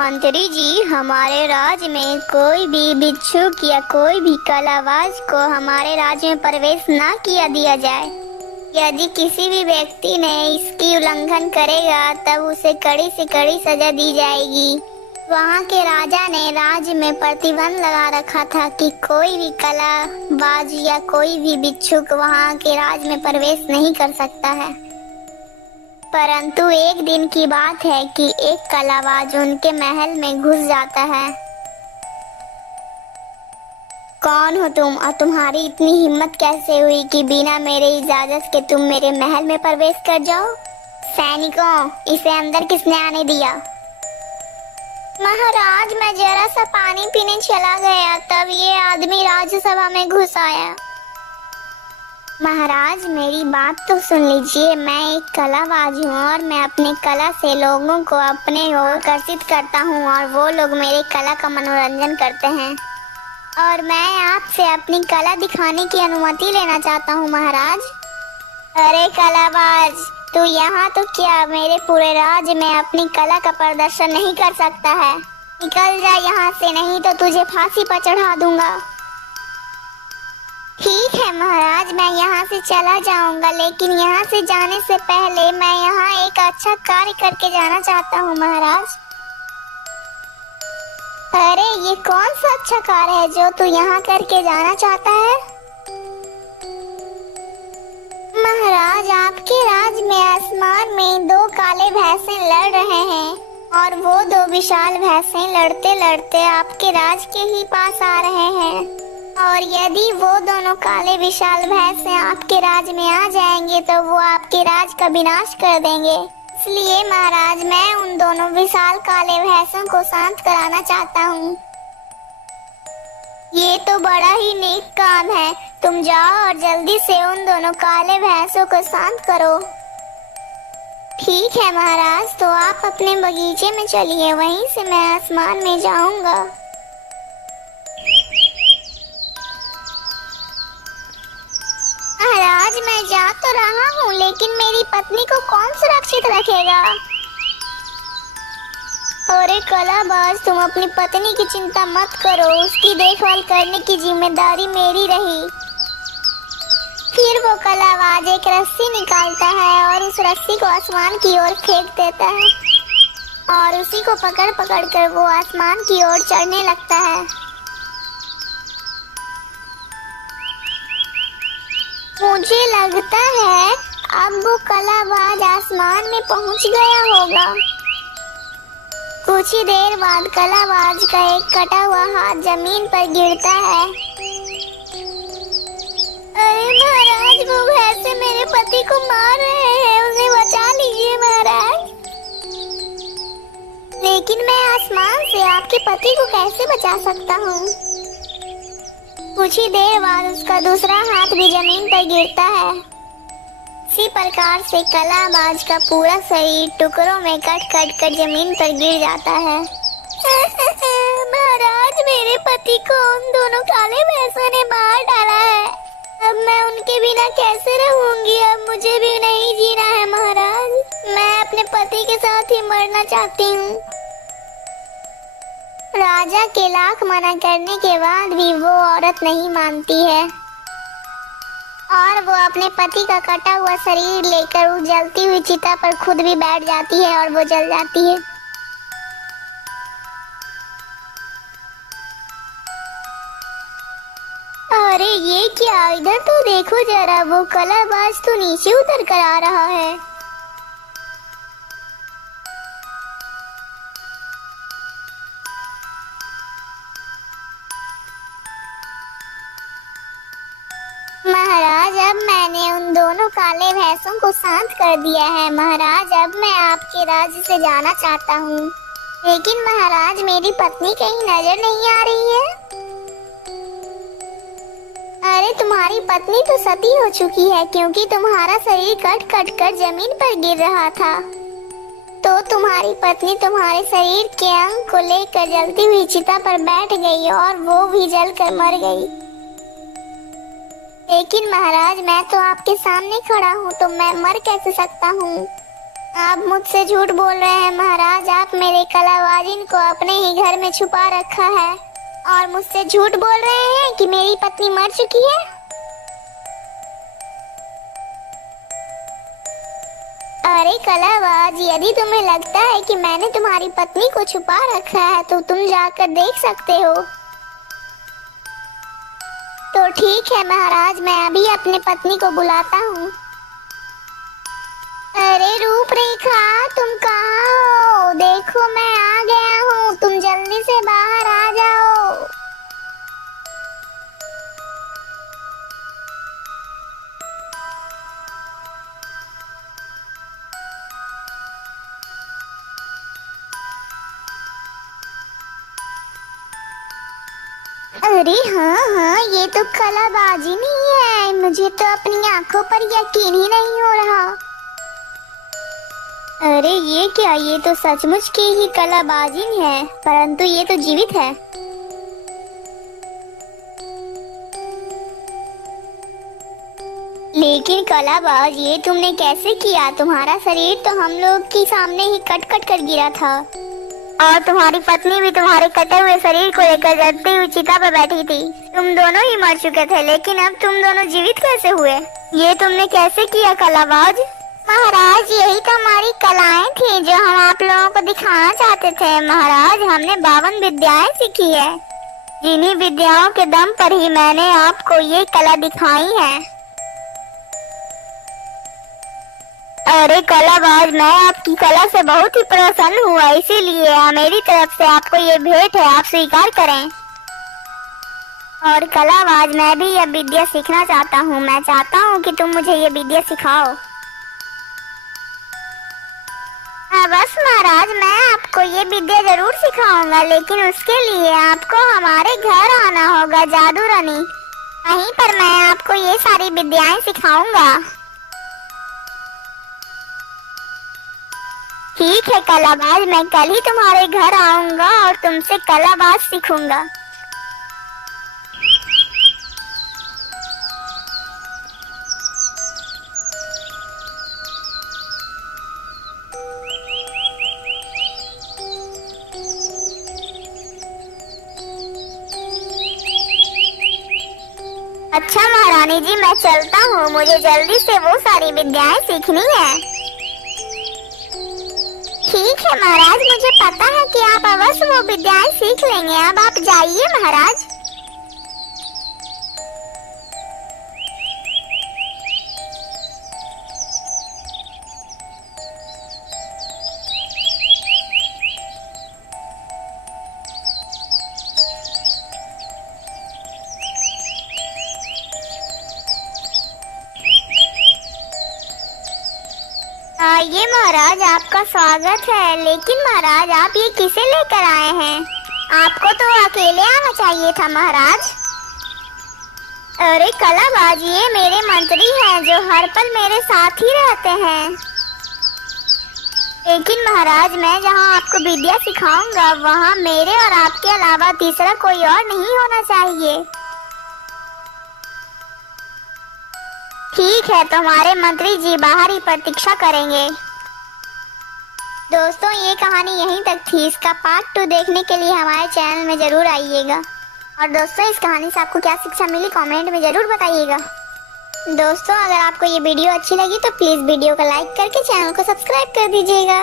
मंत्री जी, हमारे राज्य में कोई भी भिक्षुक या कोई भी कलाबाज को हमारे राज्य में प्रवेश ना किया दिया जाए। यदि किसी भी व्यक्ति ने इसकी उल्लंघन करेगा तब उसे कड़ी से कड़ी सजा दी जाएगी। वहाँ के राजा ने राज्य में प्रतिबंध लगा रखा था कि कोई भी कलाबाज या कोई भी भिक्षुक वहाँ के राज्य में प्रवेश नहीं कर सकता है। परंतु एक दिन की बात है कि एक कलाबाज उनके महल में घुस जाता है। कौन हो तुम और तुम्हारी इतनी हिम्मत कैसे हुई कि बिना मेरे इजाजत के तुम मेरे महल में प्रवेश कर जाओ? सैनिकों, इसे अंदर किसने आने दिया? महाराज, मैं जरा सा पानी पीने चला गया, तब ये आदमी राज्यसभा में घुस आया। महाराज, मेरी बात तो सुन लीजिए। मैं एक कलाबाज हूँ और मैं अपनी कला से लोगों को अपने ओर आकर्षित करता हूँ और वो लोग मेरे कला का मनोरंजन करते हैं। और मैं आपसे अपनी कला दिखाने की अनुमति लेना चाहता हूँ महाराज। अरे कलाबाज, तू यहाँ तो क्या मेरे पूरे राज्य में अपनी कला का प्रदर्शन नहीं कर सकता है? निकल जा यहाँ से, नहीं तो तुझे फांसी पर चढ़ा दूंगा। ठीक है महाराज, मैं यहाँ से चला जाऊंगा, लेकिन यहाँ से जाने से पहले मैं यहाँ एक अच्छा कार्य करके जाना चाहता हूँ महाराज। अरे ये कौन सा अच्छा कार्य है जो तू यहाँ करके जाना चाहता है? महाराज, आपके राज्य में आसमान में दो काले भैंसे लड़ रहे हैं और वो दो विशाल भैंसे लड़ते लड़ते आपके राज के ही पास आ रहे हैं। और यदि वो दोनों काले विशाल भैंसे आपके राज में आ जाएंगे तो वो आपके राज का विनाश कर देंगे। इसलिए महाराज, मैं उन दोनों विशाल काले भैंसों को शांत कराना चाहता हूँ। ये तो बड़ा ही नेक काम है। तुम जाओ और जल्दी से उन दोनों काले भैंसों को शांत करो। ठीक है महाराज, तो आप अपने बगीचे में चलिए, वहीं से मैं आसमान में जाऊंगा। महाराज, मैं जा तो रहा हूँ, लेकिन मेरी पत्नी को कौन सुरक्षित रखेगा? अरे कलाबाज, तुम अपनी पत्नी की चिंता मत करो, उसकी देखभाल करने की जिम्मेदारी मेरी रही। फिर वो कलाबाज एक रस्सी निकालता है और उस रस्सी को आसमान की ओर फेंक देता है और उसी को पकड़ पकड़ कर वो आसमान की ओर चढ़ने लगता है। मुझे लगता है अब वो कलाबाज आसमान में पहुंच गया होगा। कुछ ही देर बाद कलाबाज का एक कटा हुआ हाथ जमीन पर गिरता है। अरे महाराज, वो भैंसे मेरे पति को मार रहे हैं, उसे बचा लीजिए महाराज। लेकिन मैं आसमान से आपके पति को कैसे बचा सकता हूँ? कुछ ही देर बाद उसका दूसरा हाथ भी जमीन पर गिरता है। इसी प्रकार से कलाबाज का पूरा शरीर टुकड़ों में कट कट कर जमीन पर गिर जाता है। महाराज, मेरे पति को उन दोनों काले भैंसों ने मार डाला है। अब मैं उनके बिना कैसे रहूंगी? अब मुझे भी नहीं जीना है महाराज। मैं अपने पति के साथ ही मरना चाहती हूँ। राजा के लाख मना करने के बाद भी वो औरत नहीं मानती है और वो अपने पति का कटा हुआ शरीर लेकर उस जलती हुई चिता पर खुद भी बैठ जाती है और वो जल जाती है। अरे ये क्या, इधर तो देखो जरा, वो कलाबाज तो नीचे उतर कर आ रहा है। महाराज, अब मैंने उन दोनों काले भैंसों को शांत कर दिया है। महाराज, अब मैं आपके राज्य से जाना चाहता हूँ, लेकिन महाराज मेरी पत्नी कहीं नजर नहीं आ रही है। अरे तुम्हारी पत्नी तो सती हो चुकी है, क्योंकि तुम्हारा शरीर कट कट कर जमीन पर गिर रहा था। तो तुम्हारी पत्नी तुम्हारे शरीर के अंग को लेकर जलती हुई चिता पर बैठ गई और वो भी जलकर मर गई। लेकिन महाराज, मैं तो आपके सामने खड़ा हूँ, तो मैं मर कैसे सकता हूँ? आप मुझसे झूठ बोल रहे हैं महाराज। आप मेरे मेरे कलावाजिन को अपने ही घर में छुपा रखा है और मुझसे झूठ बोल रहे हैं कि मेरी पत्नी मर चुकी है। अरे कलावाज, यदि तुम्हें लगता है कि मैंने तुम्हारी पत्नी को छुपा रखा है तो तुम जाकर देख सकते हो। तो ठीक है महाराज, मैं अभी अपनी पत्नी को बुलाता हूँ। अरे रूपरेखा, तुम कहाँ हो? देखो मैं आ गया हूँ, तुम जल्दी से बाहर आ जाओ। अरे हाँ हाँ, ये तो कलाबाजी नहीं है, मुझे तो अपनी आंखों पर यकीन ही नहीं हो रहा। अरे ये क्या, ये तो सचमुच की ही कलाबाजी है, परंतु ये तो जीवित है। लेकिन कलाबाज, ये तुमने कैसे किया? तुम्हारा शरीर तो हम लोग के सामने ही कट कट कर गिरा था और तुम्हारी पत्नी भी तुम्हारे कटे हुए शरीर को लेकर जलती हुई चिता पर बैठी थी। तुम दोनों ही मर चुके थे, लेकिन अब तुम दोनों जीवित कैसे हुए? ये तुमने कैसे किया कलाबाज? महाराज, यही तो हमारी कलाएं थी जो हम आप लोगों को दिखाना चाहते थे। महाराज, हमने 52 विद्याएं सीखी है, जिन्हीं विद्याओं के दम पर ही मैंने आपको ये कला दिखाई है। अरे कलाबाज, मैं आपकी कला से बहुत ही प्रसन्न हुआ, इसीलिए मेरी तरफ से आपको ये भेंट है, आप स्वीकार करें। और कलाबाज, मैं भी यह विद्या सीखना चाहता हूँ। मैं चाहता हूँ कि तुम मुझे ये विद्या सिखाओ। बस महाराज, मैं आपको ये विद्या जरूर सिखाऊंगा, लेकिन उसके लिए आपको हमारे घर आना होगा जादू रानी। वहीं पर मैं आपको ये सारी विद्याएं सिखाऊंगा। ठीक है कलाबाज, मैं कल ही तुम्हारे घर आऊंगा और तुमसे कलाबाज सीखूंगा। अच्छा महारानी जी, मैं चलता हूँ, मुझे जल्दी से वो सारी विद्याएं सीखनी है। ठीक है महाराज, मुझे पता है कि आप अवश्य वो विद्याएं सीख लेंगे। अब आप जाइए महाराज। ये महाराज, आपका स्वागत है। लेकिन महाराज, आप ये किसे लेकर आए हैं? आपको तो अकेले आना चाहिए था महाराज। अरे कलाबाज, ये मेरे मंत्री हैं जो हर पल मेरे साथ ही रहते हैं। लेकिन महाराज, मैं जहां आपको विद्या सिखाऊंगा वहां मेरे और आपके अलावा तीसरा कोई और नहीं होना चाहिए। ठीक है, तो हमारे मंत्री जी बाहर ही प्रतीक्षा करेंगे। दोस्तों, ये कहानी यहीं तक थी। इसका पार्ट 2 देखने के लिए हमारे चैनल में जरूर आइएगा। और दोस्तों, इस कहानी से आपको क्या शिक्षा मिली कमेंट में जरूर बताइएगा। दोस्तों, अगर आपको ये वीडियो अच्छी लगी तो प्लीज़ वीडियो को लाइक करके चैनल को सब्सक्राइब कर दीजिएगा।